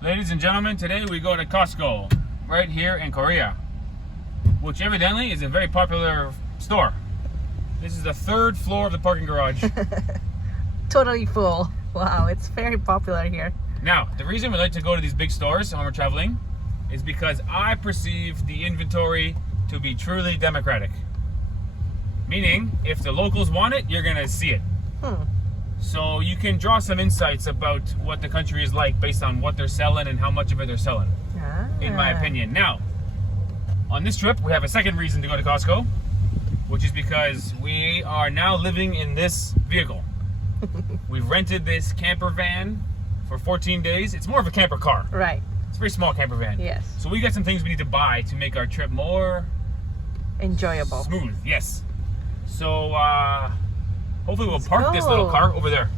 Ladies and gentlemen, today we go to Costco, right here in Korea, which evidently is a very popular store. This is the third floor of the parking garage. Totally full. Wow, it's very popular here. Now, the reason we like to go to these big stores when we're traveling is because I perceive the inventory to be truly democratic. Meaning, if the locals want it, you're gonna see it. So you can draw some insights about what the country is like based on what they're selling and how much of it they're selling, in my opinion. Now, on this trip, we have a second reason to go to Costco, which is because we are now living in this vehicle. We've rented this camper van for 14 days. It's more of a camper car. Right. It's a very small camper van. Yes. So we got some things we need to buy to make our trip more enjoyable. Smooth, yes. So, hopefully we'll park this go. little car over there.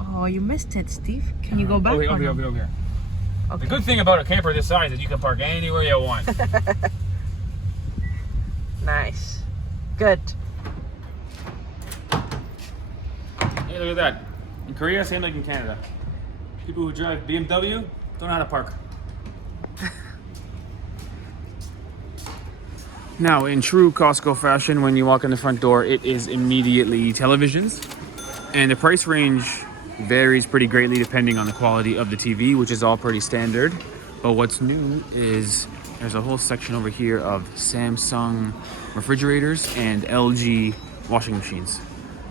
Oh, you missed it, Steve. Can you go back? Over here. Okay. The good thing about a camper this size is you can park anywhere you want. Nice. Good. Hey, look at that. In Korea, same like in Canada. People who drive BMW don't know how to park. Now, in true Costco fashion, when you walk in the front door, it is immediately televisions. And the price range varies pretty greatly depending on the quality of the TV, which is all pretty standard. But what's new is there's a whole section over here of Samsung refrigerators and LG washing machines,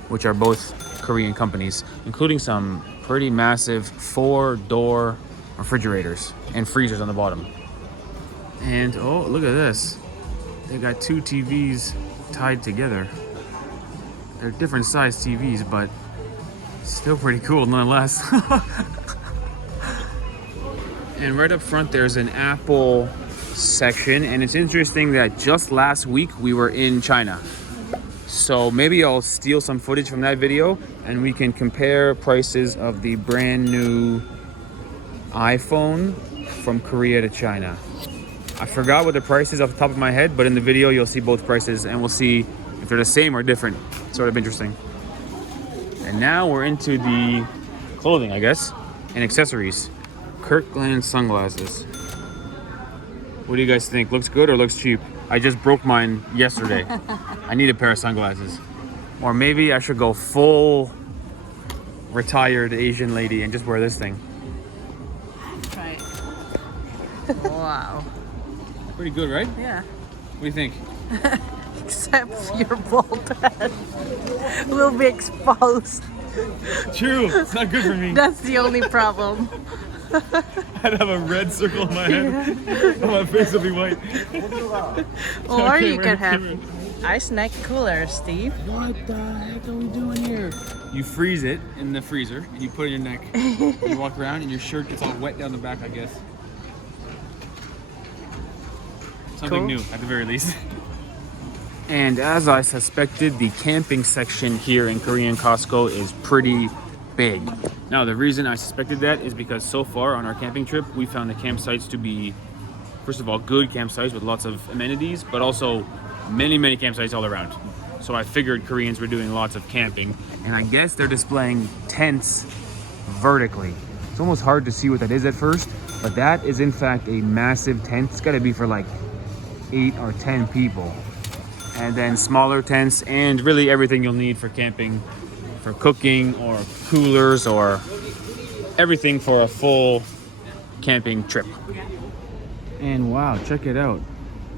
which are both Korean companies, including some pretty massive 4-door refrigerators and freezers on the bottom. And oh, look at this. They got two TVs tied together. They're different size TVs, but still pretty cool nonetheless. And right up front there's an Apple section, and it's interesting that just last week we were in China. So maybe I'll steal some footage from that video and we can compare prices of the brand new iPhone from Korea to China. I forgot what the price is off the top of my head, but in the video you'll see both prices and we'll see if they're the same or different. Sort of interesting. And now we're into the clothing, I guess, and accessories. Kirkland sunglasses. What do you guys think? Looks good or looks cheap? I just broke mine yesterday. I need a pair of sunglasses. Or maybe I should go full retired Asian lady and just wear this thing. Right. Wow. Pretty good, right? Yeah. What do you think? Except your bald head will be exposed. True, it's not good for me. That's the only problem. I'd have a red circle on my head, and my face will be white. Or you can have ice neck cooler, Steve. What the heck are we doing here? You freeze it in the freezer, and you put it in your neck. You walk around, and your shirt gets all wet down the back, I guess. Something new, at the very least. And as I suspected, the camping section here in Korean Costco is pretty big. Now, the reason I suspected that is because so far on our camping trip, we found the campsites to be, first of all, good campsites with lots of amenities, but also many campsites all around. So I figured Koreans were doing lots of camping, and I guess they're displaying tents vertically. It's almost hard to see what that is at first, but that is in fact a massive tent. It's gotta be for like 8 or 10 people. And then smaller tents and really everything you'll need for camping, for cooking or coolers or everything for a full camping trip. And wow, check it out.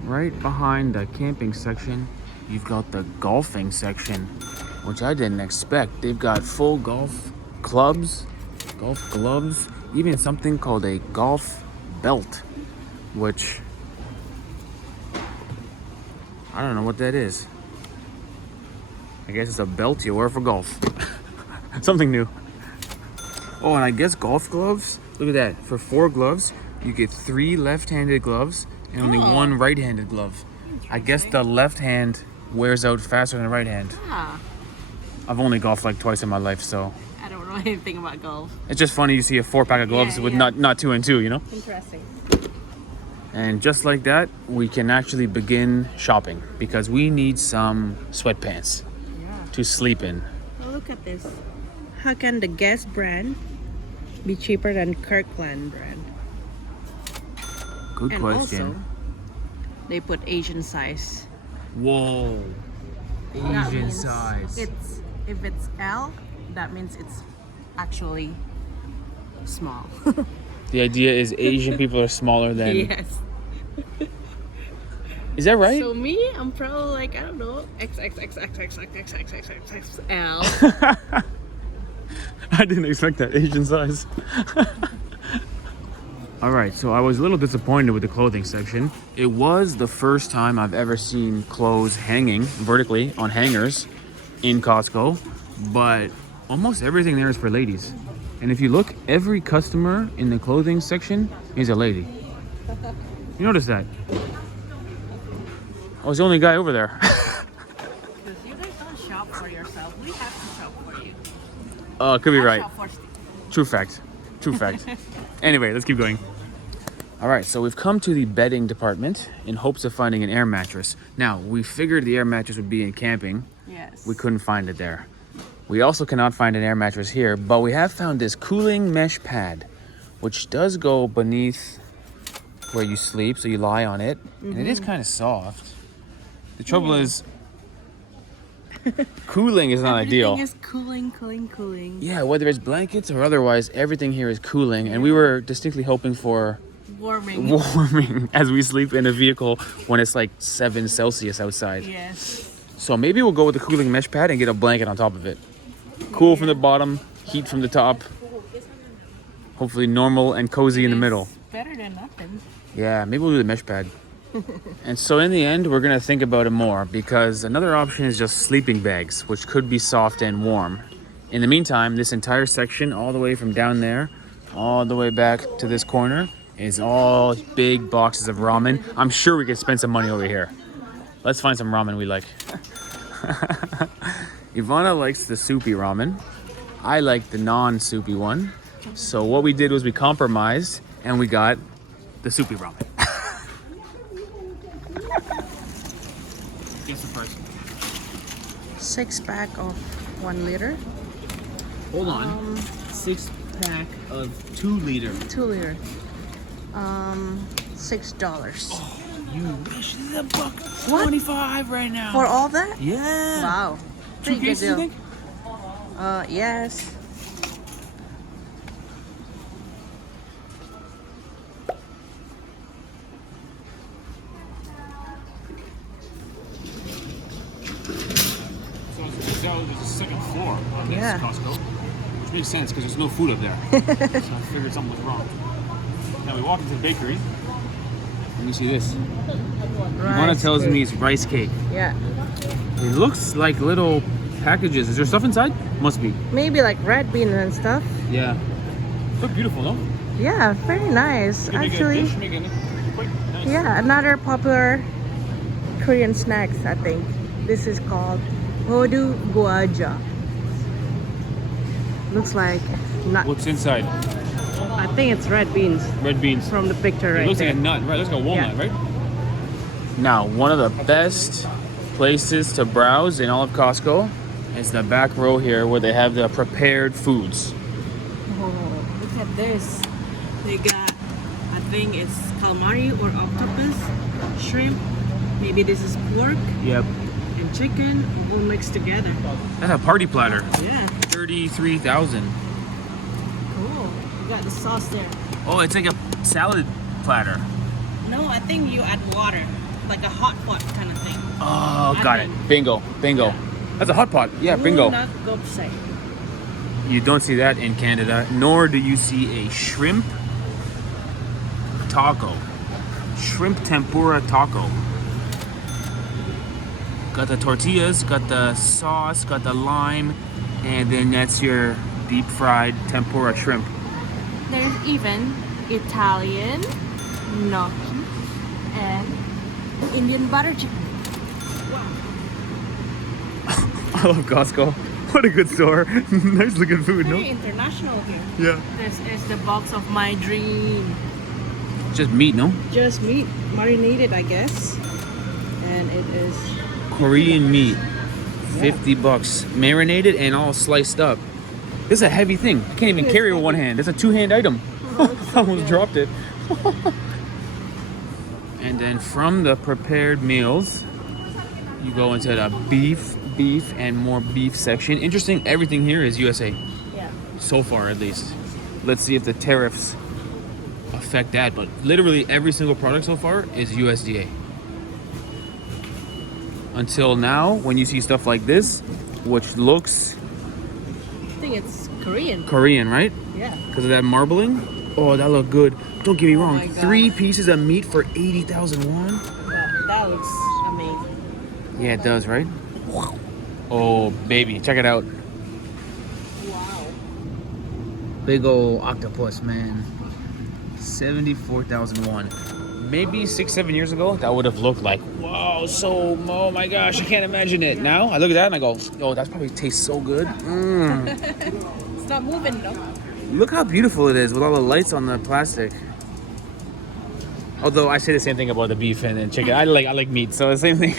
Right behind the camping section, you've got the golfing section, which I didn't expect. They've got full golf clubs, golf gloves, even something called a golf belt, which I don't know what that is. I guess it's a belt you wear for golf. Something new. Oh, and I guess golf gloves. Look at that. For 4 gloves, you get 3 left-handed gloves and only 1 right-handed glove. I guess the left hand wears out faster than the right hand. Ah. I've only golfed like twice in my life, so I don't know anything about golf. it's just funny you see a 4-pack of gloves with not 2 and 2, you know? Interesting. And just like that, we can actually begin shopping because we need some sweatpants to sleep in. Oh, look at this. How can the Guess brand be cheaper than Kirkland brand? Good And question. also, they put Asian size. Whoa. That Asian means size. If it's L, that means it's actually small. The idea is Asian people are smaller than. Yes. Is that right? So me, I'm probably like, I don't know, XXXXXXXXXXL. I didn't expect that Asian size. All right, so I was a little disappointed with the clothing section. It was the first time I've ever seen clothes hanging vertically on hangers in Costco, but almost everything there is for ladies. And if you look, every customer in the clothing section is a lady. You notice that? I was the only guy over there. Because you guys don't shop for yourself, we have to shop for you. Could be I right. shop for Steve. True fact. True fact. Anyway, let's keep going. All right, so we've come to the bedding department in hopes of finding an air mattress. Now, we figured the air mattress would be in camping. Yes. We couldn't find it there. We also cannot find an air mattress here, but we have found this cooling mesh pad, which does go beneath where you sleep, so you lie on it. And it is kind of soft. The trouble is, cooling is not ideal. Everything is cooling. Yeah, whether it's blankets or otherwise, everything here is cooling, and we were distinctly hoping for warming as we sleep in a vehicle when it's like 7 Celsius outside. Yes. So maybe we'll go with the cooling mesh pad and get a blanket on top of it. Cool from the bottom, heat from the top. Hopefully normal and cozy in the middle. Better than nothing. Yeah, maybe we'll do the mesh pad. And so in the end, we're gonna think about it more because another option is just sleeping bags, which could be soft and warm. In the meantime, this entire section, all the way from down there, all the way back to this corner, is all big boxes of ramen. I'm sure we could spend some money over here. Let's find some ramen we like. Ivana likes the soupy ramen. I like the non-soupy one. So what we did was we compromised and we got the soupy ramen. Guess the price. 6-pack of 1 liter. Hold on. 6-pack of 2 liter. 2 liter. $6. Oh, you wish. This is $1.25 right now. For all that? Yeah. Wow. 2 Pretty good pieces, you deal. think? Yes. So there's a second floor on this Yeah. Costco, which makes sense because there's no food up there. So I figured something was wrong. Now we walk into the bakery. Let me see this. Ivana Rice tells cake. me it's rice cake. Yeah. It looks like little packages. Is there stuff inside? Must be. Maybe like red beans and stuff. Yeah. So beautiful, no? Yeah, very nice. Could Actually, make it quick. Nice. yeah, another popular Korean snacks, I think. This is called hodu guaja. Looks like nut. What's inside? I think it's red beans Red beans. from the picture It right looks there. like a nut, right? Looks like a walnut, Yeah. right? Now, one of the best places to browse in all of Costco is the back row here where they have the prepared foods. Oh, look at this. They got, I think it's calamari or octopus, shrimp. Maybe this is pork Yep. and chicken all mixed together. That's a party platter. Yeah, 33,000. cool. You got the sauce there. Oh, it's like a salad platter. No, I think you add water, like a hot pot kind of thing. Oh, got it. think. Bingo. Bingo. That's a hot pot. Yeah, bingo. Not gopsay. You don't see that in Canada, nor do you see a shrimp taco. Shrimp tempura taco. Got the tortillas, got the sauce, got the lime, and then that's your deep fried tempura shrimp. There's even Italian, gnocchi, and Indian butter chicken. I love Costco. What a good store. Nice looking food, Very no? international here. Yeah. This is the box of my dream. Just meat, no? Just meat, marinated, I guess. And it is Korean meat. $50. Marinated and all sliced up. This is a heavy thing. You can't even carry it with one hand. It's a two-hand item. I almost dropped it. And then from the prepared meals, you go into the beef, and more beef section. Interesting, everything here is USA. Yeah. So far, at least. Let's see if the tariffs affect that. But literally every single product so far is USDA. Until now, when you see stuff like this, which looks... I think it's Korean. Korean, right? Yeah. Because of that marbling. Oh, that looked good. Don't get me wrong. my God. 3 pieces of meat for 80,000 won. Yeah, that looks amazing. Yeah, it does, right? Oh, baby, check it out. Wow. Big old octopus, man. 74,000 won. Maybe 6-7 years ago, that would have looked like, wow, so, oh my gosh, I can't imagine it. Now, I look at that and I go, oh, that probably tastes so good. It's not moving though. Look how beautiful it is with all the lights on the plastic. Although I say the same thing about the beef and chicken. I like meat, so the same thing.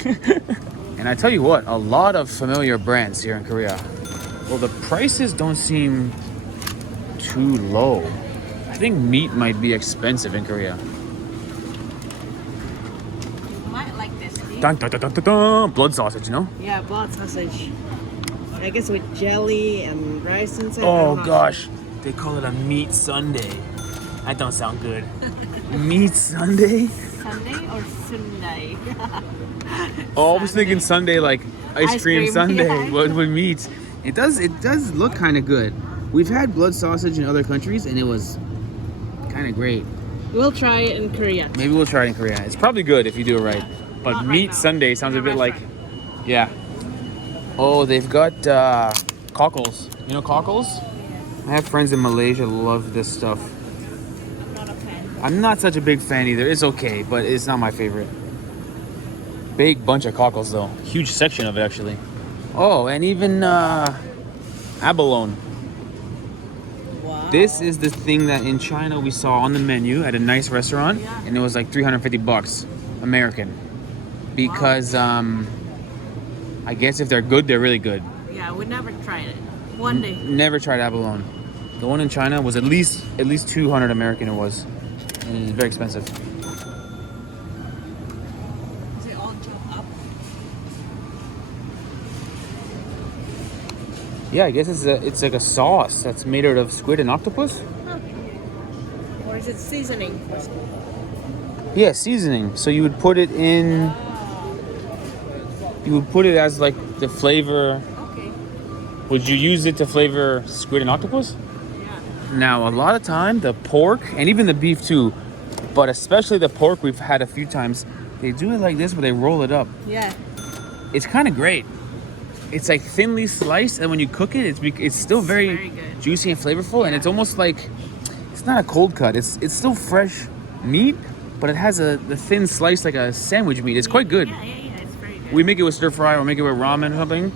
And I tell you what, a lot of familiar brands here in Korea. Well, the prices don't seem too low. I think meat might be expensive in Korea. You might like this. Dun, dun, dun, dun, dun, dun. Blood sausage, you know? Yeah, blood sausage. I guess with jelly and rice inside. Oh I'm not gosh, they call it a meat sundae. That don't sound good. Meat sundae? sure. Sunday or Sunday? Oh, I was thinking Sunday like ice cream sundae yeah. with meat. It does look kind of good. We've had blood sausage in other countries and it was kind of great. We'll try it in Korea. Maybe we'll try it in Korea. It's probably good if you do it right. But Not right meat now. sundae sounds a In a bit like, restaurant. yeah. Oh, they've got cockles. You know cockles? I have friends in Malaysia love this stuff. I'm not a fan. I'm not such a big fan either. It's okay, but it's not my favorite. Big bunch of cockles though. Huge section of it actually. Oh, and even abalone. Wow. This is the thing that in China we saw on the menu at a nice restaurant, Yeah. and it was like 350 bucks American. Because I guess if they're good, they're really good. Yeah, we never tried it. One day. Never tried abalone. The one in China was at least 200 American it was. And it's very expensive. Is it all chopped up? Yeah, I guess it's like a sauce that's made out of squid and octopus. Huh. Or is it seasoning? Yeah, seasoning. So you would put it in. You would put it as like the flavor. Okay. Would you use it to flavor squid and octopus? Yeah. Now, a lot of time, the pork and even the beef too, but especially the pork we've had a few times, they do it like this, but they roll it up. Yeah. It's kind of great. It's like thinly sliced, and when you cook it, it's still very good. juicy and flavorful, and it's almost like it's not a cold cut. It's still fresh meat, but it has the thin slice like a sandwich meat. It's quite good. Yeah, it's very good. We make it with stir fry or make it with ramen or something.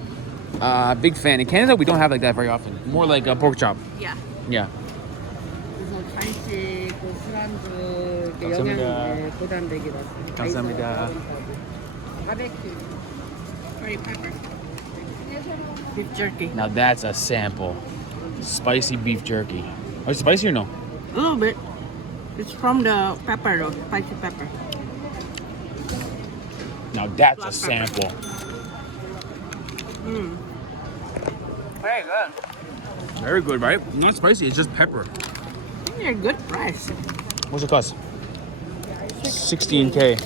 Big fan. In Canada, we don't have like that very often. More like a pork chop. Yeah. Yeah. 그래서 간식, 술안주, 감사합니다. 영양제 보완되기라서. 감사합니다. 바베큐. Curry pepper. Beef jerky. Now that's a sample. Spicy beef jerky. Are it spicy or no? A little bit. It's from the pepper though, spicy pepper. Now that's Black a sample. Very good. Very good, right? Not spicy, it's just pepper. I think they're good price. What's it cost? 16K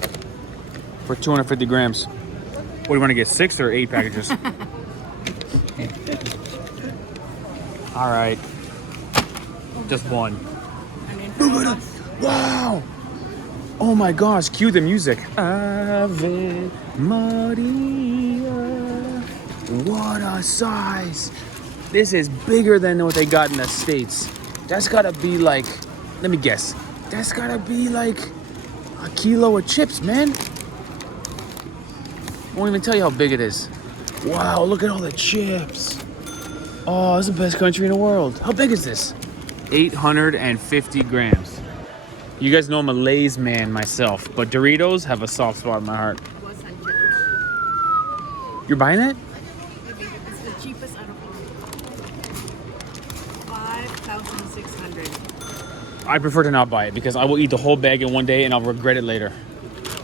for 250 grams. What do you want to get, 6 or 8 packages? All right. Just one. And then Look at it. Wow. Oh my gosh, cue the music. Ave Maria. What a size. This is bigger than what they got in the States. That's gotta be like, let me guess. That's gotta be like a kilo of chips, man. I won't even tell you how big it is. Wow, look at all the chips. Oh, it's the best country in the world. How big is this? 850 grams. You guys know I'm a Lay's man myself, but Doritos have a soft spot in my heart. what's on chips? You're buying it? It's the cheapest out of all. I prefer to not buy it because I will eat the whole bag in one day and I'll regret it later.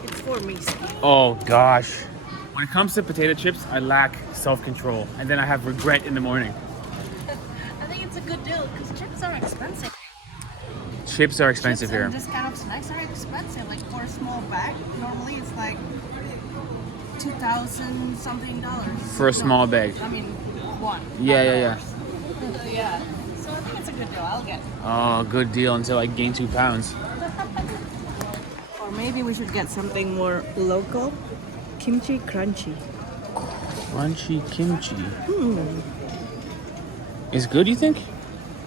It's for me. Oh gosh. When it comes to potato chips, I lack self-control and then I have regret in the morning. I think it's a good deal because chips are expensive. Chips are expensive Chips here. and this kind of snacks are expensive. Like for a small bag, normally it's like $2,000 something dollars. For a small bag. I mean, one. Yeah. Yeah. So I think it's a good deal. I'll get it. Oh, good deal until I gain 2 pounds. Or maybe we should get something more local. Kimchi crunchy. Crunchy kimchi. Is good, you think?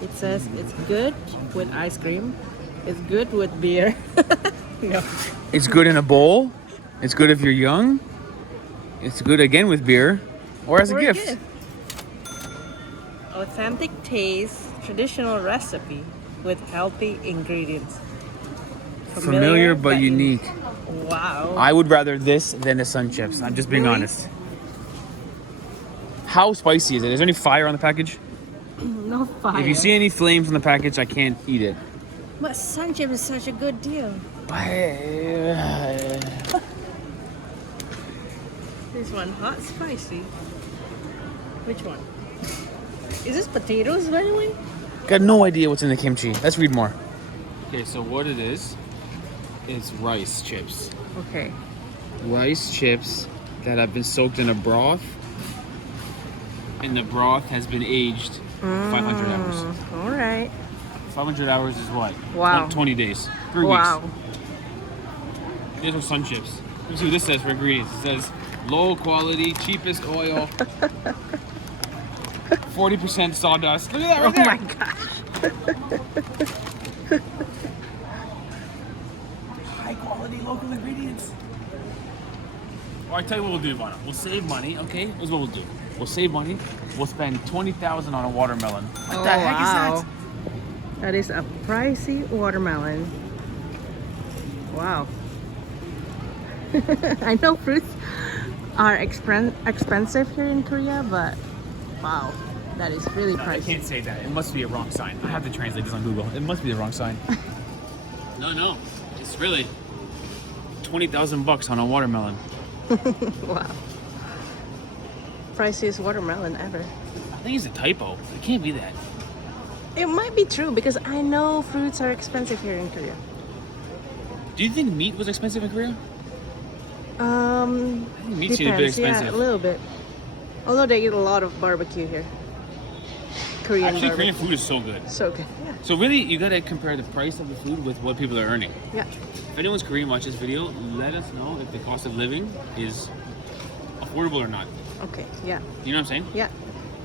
It says it's good with ice cream. It's good with beer. No. It's good in a bowl. It's good if you're young. It's good again with beer or as a gift. Authentic taste, traditional recipe with healthy ingredients. Familiar but unique. Wow. I would rather this than the sun chips. I'm just being Really? honest. How spicy is it? Is there any fire on the package? No fire. If you see any flames on the package, I can't eat it. But sun chip is such a good deal. This one hot spicy. Which one? Is this potatoes by the way? Got no idea what's in the kimchi. Let's read more. Okay, so what it is rice chips. Okay. Rice chips that have been soaked in a broth, and the broth has been aged 500 hours. All right. 500 hours is what? Wow. 20 days. 3 Wow. weeks. These are sun chips. Let me see what this says for ingredients. It says low quality, cheapest oil, 40% sawdust. Look at that right there. Oh my gosh. High quality local ingredients. Well, I tell you what we'll do, Ivana. We'll save money, okay? Here's what we'll do. We'll save money. We'll spend $20,000 on a watermelon. What the heck is that? That is a pricey watermelon. Wow. I know fruits are expensive here in Korea, but wow, that is really No, I pricey. can't say that. It must be a wrong sign. I have to translate this on Google. It must be the wrong sign. No. It's really $20,000 on a watermelon. Wow. Priciest watermelon ever. I think it's a typo. It can't be that. It might be true because I know fruits are expensive here in Korea. Do you think meat was expensive in Korea? Meat seems a bit Depends, expensive. yeah, a little bit. Although they eat a lot of barbecue here. Korean Actually, barbecue. Korean food is so good. So good. Yeah. So really, you gotta compare the price of the food with what people are earning. Yeah. If anyone's Korean watch this video, let us know if the cost of living is affordable or not. Okay. Yeah. You know what I'm saying? Yeah.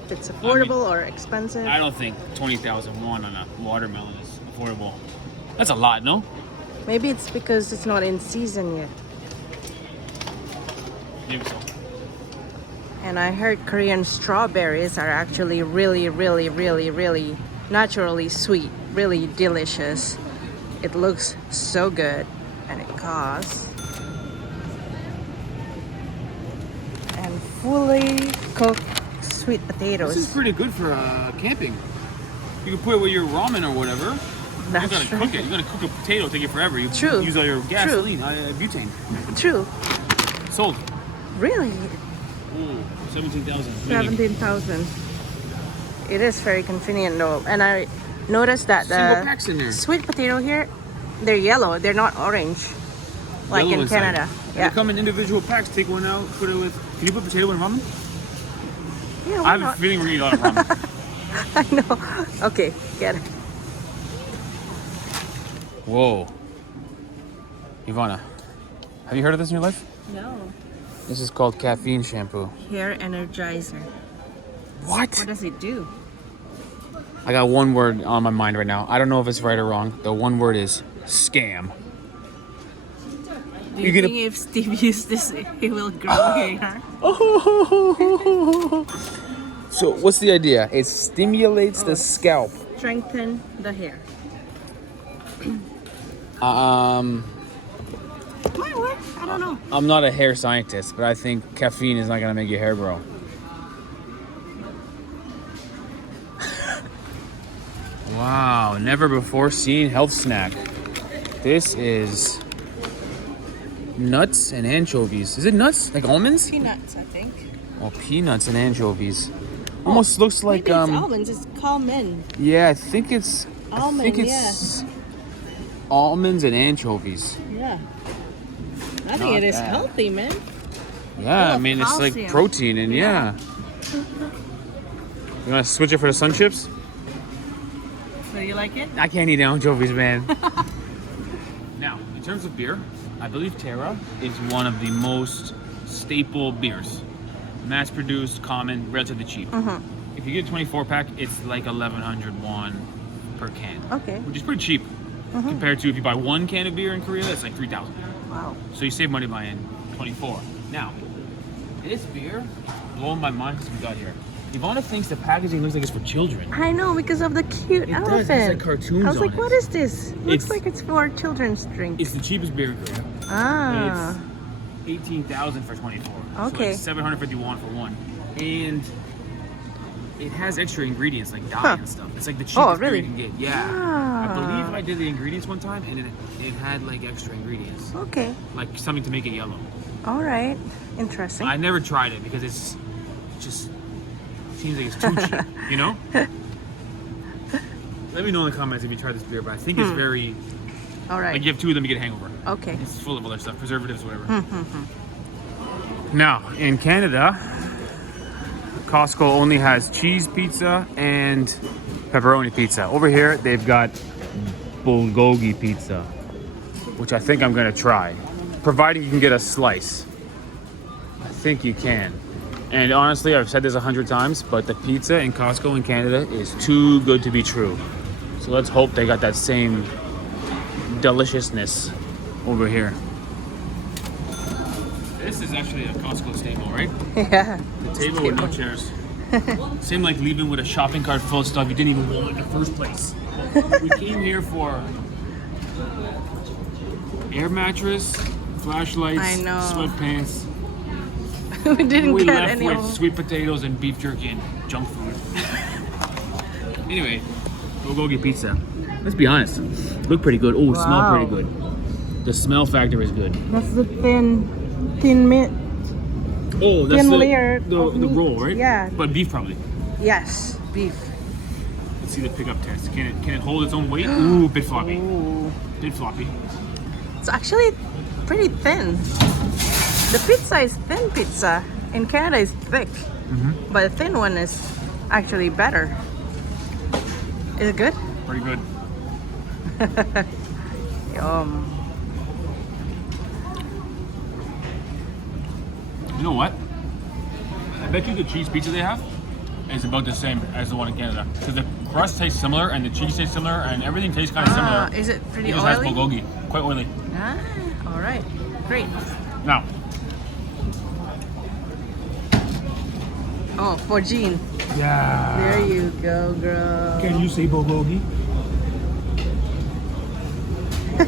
If it's affordable or expensive. I don't think 20,000 won on a watermelon is affordable. That's a lot, no? Maybe it's because it's not in season yet. Maybe so. And I heard Korean strawberries are actually really, really, really, really naturally sweet, really delicious. It looks so good and it costs. And fully cooked sweet potatoes. This is pretty good for camping. You can put it with your ramen or whatever. That's You gotta true. cook it. You gotta cook a potato, take it forever. You True. use all your gasoline, butane. True. Sold. Really? Ooh, 17,000. 17,000. It is very convenient though. And I noticed that Single the packs in there. sweet potato here, they're yellow. They're not orange. Like Yellow in inside. Canada. They Yeah. come in individual packs. Take one out, put it with. Can you put potato in ramen? Yeah, I why have a not? feeling we're gonna eat a lot of ramen. I know. Okay, get it. Whoa. Ivana, have you heard of this in your life? No. This is called caffeine shampoo. Hair energizer. What? What does it do? I got one word on my mind right now. I don't know if it's right or wrong. The one word is scam. Do you You're think if Steve used this, he will grow hair? So what's the idea? It stimulates the scalp. Strengthen the hair. Might work. I don't know. I'm not a hair scientist, but I think caffeine is not gonna make your hair grow. Wow, never before seen health snack. This is nuts and anchovies. Is it nuts? Like almonds? Peanuts, I think. Oh, peanuts and anchovies. Almost looks like Maybe it's almonds. It's almond. Yeah, I think it's almonds and anchovies. Yeah. I think it is healthy, man. Yeah, Full I mean of it's like calcium. protein and yeah. You want to switch it for the sun chips? So you like it? I can't eat anchovies, man. Now, in terms of beer, I believe Terra is one of the most staple beers. Mass-produced, common, relatively cheap. If you get a 24-pack, it's like 1,100 won per can. Okay. Which is pretty cheap compared to if you buy one can of beer in Korea, that's like 3,000. Wow. So you save money buying 24. Now, this beer blowing my mind since we got here. Ivana thinks the packaging looks like it's for children. I know, because of the cute elephant. Does. It's like cartoons I was like, on what it. is this? Looks like it's for children's drink. It's the cheapest beer in Korea. Ah. It's 18,000 for 24. Okay. So it's 750 won for one. And it has extra ingredients like dye and stuff. It's like the cheapest beer you can get. Yeah. I believe I did the ingredients one time and it had like extra ingredients. Okay. Like something to make it yellow. All right. Interesting. I never tried it because it's just seems like it's too cheap, you know? Let me know in the comments if you tried this beer, but I think it's very All right. like you have two of them, you get a hangover. Okay. It's full of other stuff, preservatives, whatever. Now, in Canada, Costco only has cheese pizza and pepperoni pizza. Over here, they've got Bulgogi pizza, which I think I'm gonna try, providing you can get a slice. I think you can. And honestly, I've said this 100 times, but the pizza in Costco in Canada is too good to be true. So let's hope they got that same deliciousness over here. This is actually a Costco staple, right? Yeah. The table with no chairs. Same like leaving with a shopping cart full of stuff you didn't even want in the first place. We came here for air mattress, flashlights, I know. sweatpants. We didn't We get left any. with sweet potatoes and beef jerky and junk food. Anyway, Bulgogi pizza. Let's be honest. Look pretty good. Oh, smell pretty good. The smell factor is good. That's the thin meat. Oh, that's Thin the layer of meat. roll, right? Yeah. But beef probably. Yes, beef. Let's see the pickup test. Can it hold its own weight? Ooh, bit floppy. Ooh. Bit floppy. It's actually pretty thin. The pizza is thin pizza. In Canada, it's thick. But the thin one is actually better. Is it good? Pretty good. Yum. You know what? I bet you the cheese pizza they have is about the same as the one in Canada. Because the crust tastes similar and the cheese tastes similar and everything tastes kind of similar. Is it pretty It just oily? has bulgogi. Quite oily. Ah, all right. Great. Now, Oh, for Jean. yeah. There you go, girl. Can you say bulgogi? Go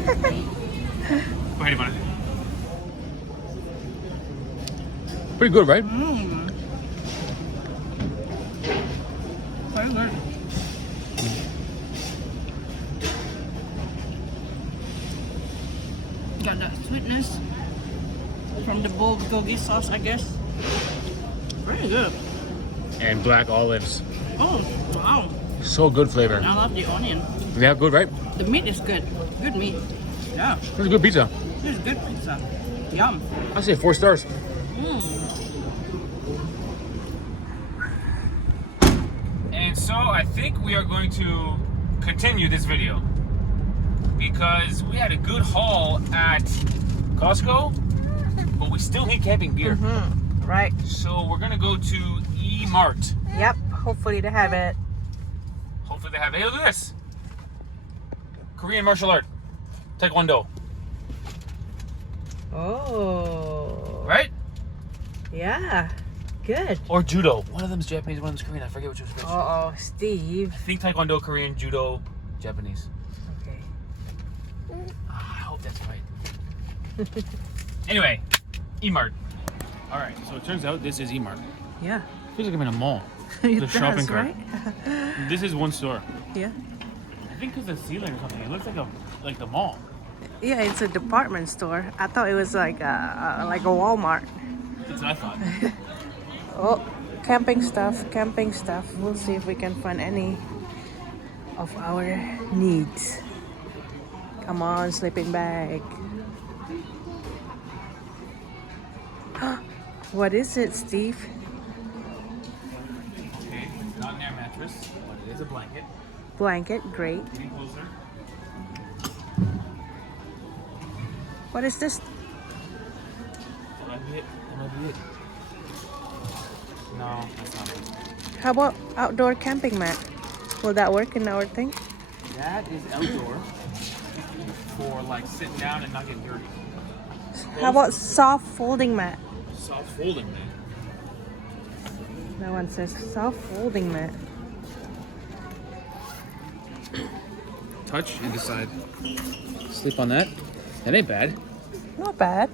ahead, Ivana. Pretty good, right? Very good. Got that sweetness from the bulgogi sauce, I guess. Very good. And black olives. Oh, wow. So good flavor. I love the onion. Yeah, good, right? The meat is good. Good meat. Yeah, This is good pizza. this is good pizza. Yum. I say 4 stars. And so I think we are going to continue this video because we had a good haul at Costco, but we still need camping gear. Right. So we're gonna go to E-mart. Yep. Hopefully they have it. Hopefully they have. Hey, look at this. Korean martial art, Taekwondo. Oh. Right? Yeah. Good. Or judo. One of them's Japanese, one of them's Korean. I forget which was which. Uh-oh, Steve. I think Taekwondo, Korean, judo, Japanese. Okay. I hope that's right. Anyway, E-mart. All right, so it turns out this is E-mart. Yeah. Feels like I'm in a mall. It The does, shopping cart. right? This is one store. Yeah. think because of the ceiling or something. It looks like the mall. Yeah, it's a department store. I thought it was like a Walmart. That's what I thought. Oh, camping stuff, camping stuff. We'll see if we can find any of our needs. Come on, sleeping bag. What is it, Steve? Okay, not an air mattress, but it is a blanket. Blanket, great. Getting closer. What is this? That might be it. That might be it. No, that's not it. How about outdoor camping mat? Will that work in our thing? That is outdoor for like sitting down and not getting dirty. How about soft folding mat? Soft folding mat. That one says soft folding mat. Touch and decide. Sleep on that. That ain't bad. Not bad.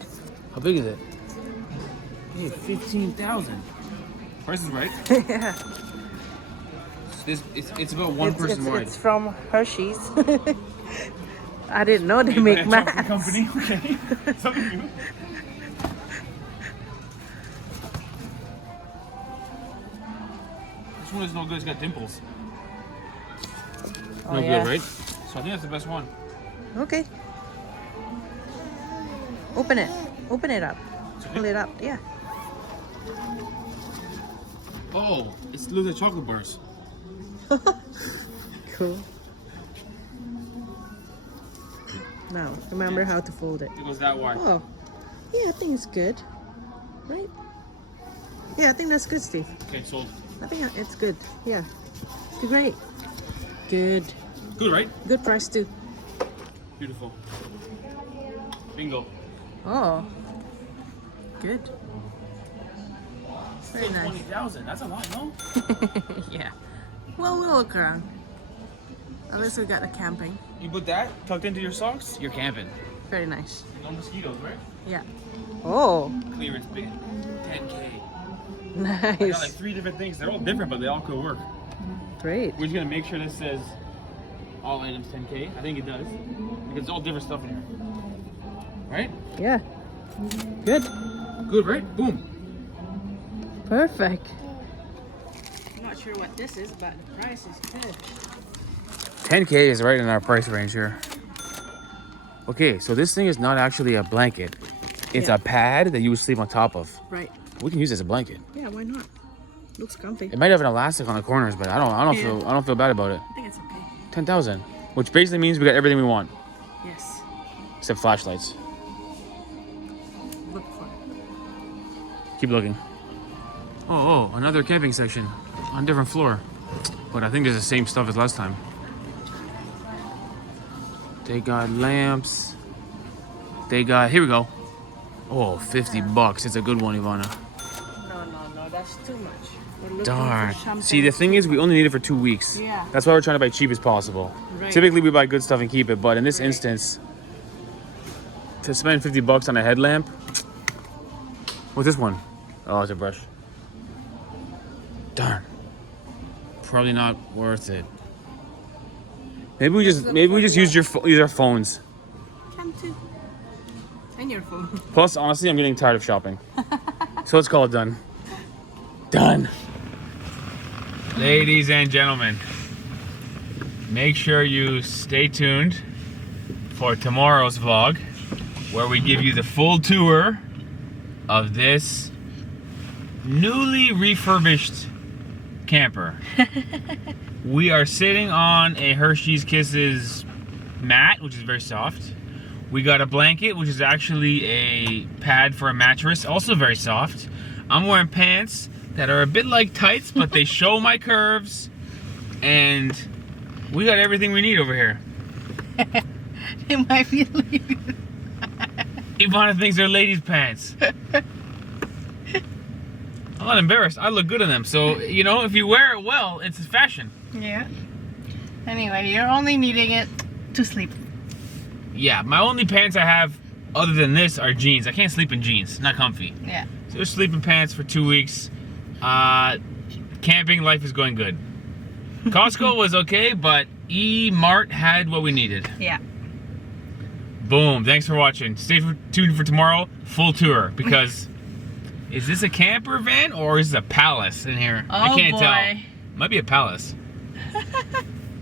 How big is it? Hey, 15,000. Price is right. Yeah. It's about one person wide. It's from Hershey's. I didn't know they make mats. Company, okay. Something new. This one is no good. It's got dimples. Oh, No yeah. good, right? So I think that's the best one. Okay. Open it. Open it up. Okay. Pull it up. Yeah. Oh, it looks like chocolate bars. Cool. Now, remember how to fold it. It goes that wide. Oh, yeah, I think it's good. Right? Yeah, I think that's good, Steve. Okay, sold. I think it's good. Yeah. Great. Good. Good, right? Good price, too. Beautiful. Bingo. Oh. Good. Very Still nice. 20,000. That's a lot, no? Yeah. Well, we'll look around. At least we got the camping. You put that tucked into your socks, you're camping. Very nice. No mosquitoes, right? Yeah. Oh, Clearance bid. 10K. nice. I got like 3 different things. They're all different, but they all could work. Great. We're just gonna make sure this says all items 10K. I think it does. Because it's all different stuff in here. Right? Yeah. Good. Good, right? Boom. Perfect. I'm not sure what this is, but the price is good. 10K is right in our price range here. Okay, so this thing is not actually a blanket. It's Yeah. a pad that you would sleep on top of. Right. We can use it as a blanket. Yeah, why not? Looks comfy. It might have an elastic on the corners, but I don't feel bad about it. I think it's okay. 10,000, which basically means we got everything we want Yes. except flashlights. Look for it. Keep looking. Oh, another camping section on a different floor, but I think there's the same stuff as last time. They got lamps. They got, here we go. Oh, 50 bucks. It's a good one, Ivana. No, that's too much. We're looking Darn. for something. See, the thing is, we only need it for 2 weeks. Yeah. That's why we're trying to buy cheap as possible. Right. Typically, we buy good stuff and keep it, but in this Right. instance, to spend 50 bucks on a headlamp. What's this one? Oh, it's a brush. Darn. Probably not worth it. Maybe we just use our phones. Can too. And your phone. Plus, honestly, I'm getting tired of shopping. So let's call it done. Done. Ladies and gentlemen, make sure you stay tuned for tomorrow's vlog, where we give you the full tour of this newly refurbished camper. We are sitting on a Hershey's Kisses mat, which is very soft. We got a blanket, which is actually a pad for a mattress, also very soft. I'm wearing pants that are a bit like tights, but they show my curves. And we got everything we need over here. It might be ladies. Ivana thinks they're ladies' pants. I'm not embarrassed. I look good in them. So, you know, if you wear it well, it's fashion. Yeah. Anyway, you're only needing it to sleep. Yeah, my only pants I have other than this are jeans. I can't sleep in jeans. Not comfy. Yeah. So just sleeping pants for 2 weeks. Camping life is going good. Costco was okay, but E-mart had what we needed. Yeah. Boom. Thanks for watching. Stay tuned for tomorrow. Full tour. Because is this a camper van or is this a palace in here? I can't tell. Might be a palace.